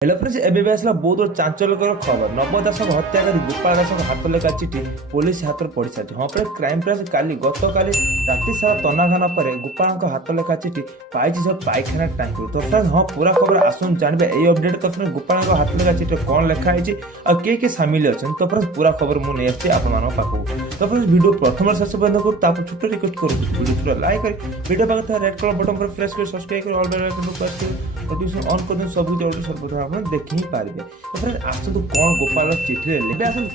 Hello friends एबे भी आसला बहुत चांचल्यकर खबर नव दास हत्याकारी गोपाल दास हाथ लेखा चिठी पुलिस हाथ में पड़ सारी। हाँ पर क्राइम ब्रांच काली गत काली राति सारा तनाघना पर गोपाल हाथ लेखा चिठी पाई सब पायखाना टांकी। तो फ्रेंड्स हाँ पूरा खबर आसन जानवे ये अपडेट। तो फ्रेंड्स गोपाल हाथ लेखा चिठी कौन लिखाई और किए सामिल अच्छा। तो फ्रेंड्स पूरा खबर मुझे नहीं आपको। तो फ्रेंड्स वीडियो प्रथम शेष बंद कर छोट रिक्वेस्ट करूँ वीडियो लाइक कर वीडियो पाखे रेड कलर बटन पर प्रेस कर सब्सक्राइब कर ऑल नोटिफिकेशन ऑन कर सब कुछ सर्वप्रथम आप देख ही पारे। तो फ्रेंड्स आसतु कौन गोपाल चिठी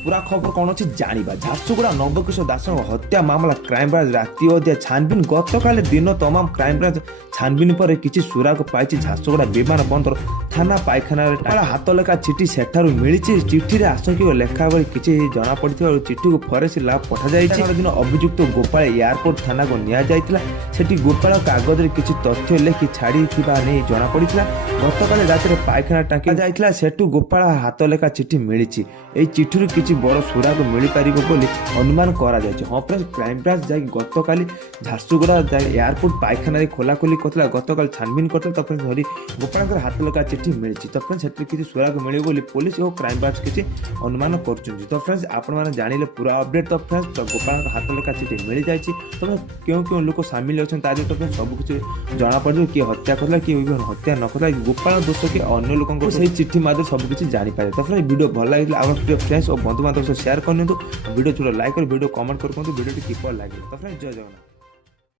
पूरा खबर कौन अच्छी जाना। झारसुगुड़ा नवकिशोर दास हत्या मामला क्राइम ब्रांच राति अधा छानबिन गतकाल दिन तमाम क्राइम ब्रांच छानबिन पर किसी सुराग पाई। झारसुगुड़ा विमान बंदर थाना पायखाना हाथ लेखा चिठी सेठार मिली। चिठी आशंकित लेखा किसी जना पड़ी चिठी को फरेस्ट लैब पठाई। दिन अभियुक्त गोपाल एयरपोर्ट थाना को नि गोपाल कागज किसी तथ्य लिखि छाड़ी नहीं जना पड़ा। गतकाल रात पायखाना टांकी जाइथिला सेठू गोपाल हाथ लेखा चिठी मिली। चिठी किसी बड़ सुराग मिल पार अनुमान करा जाय। हाँ फ्रेंड्स क्राइम ब्रांच जा गतकाली झारसुगुड़ा एयरपोर्ट पायखाना खोलाखोली करता गतकाल छानबिन करता। तो फ्रेंड्स धरी गोपाल हाथ लेखा चिठी मिली। तो फ्रेंड्स से किसी सुराग मिले पुलिस और क्राइम ब्रांच किसी अनुमान कर। तो फ्रेंड्स आपने जानिले पूरा अपडेट। तो फ्रेंड्स तो गोपाल हाथ लेखा चिठी मिल जाए। तो क्यों क्यों लोग सामिल अच्छा तो फ्रेंड्स सब कुछ जना पड़ किए हत्या करला किए हत्या न करला गोपाल दोष कि अन्य लोगों से चिठी माध्यम सब किसी जानीपारे। तो फ्रेंड्स वीडियो भल लगे आप फ्रेंड्स और बंधु बांधव शेयर कर वीडियो छोड़ लाइक कर वीडियो कमेंट कर वीडियो किपर लगे। तो फ्रेंड्स जय जगन्नाथ।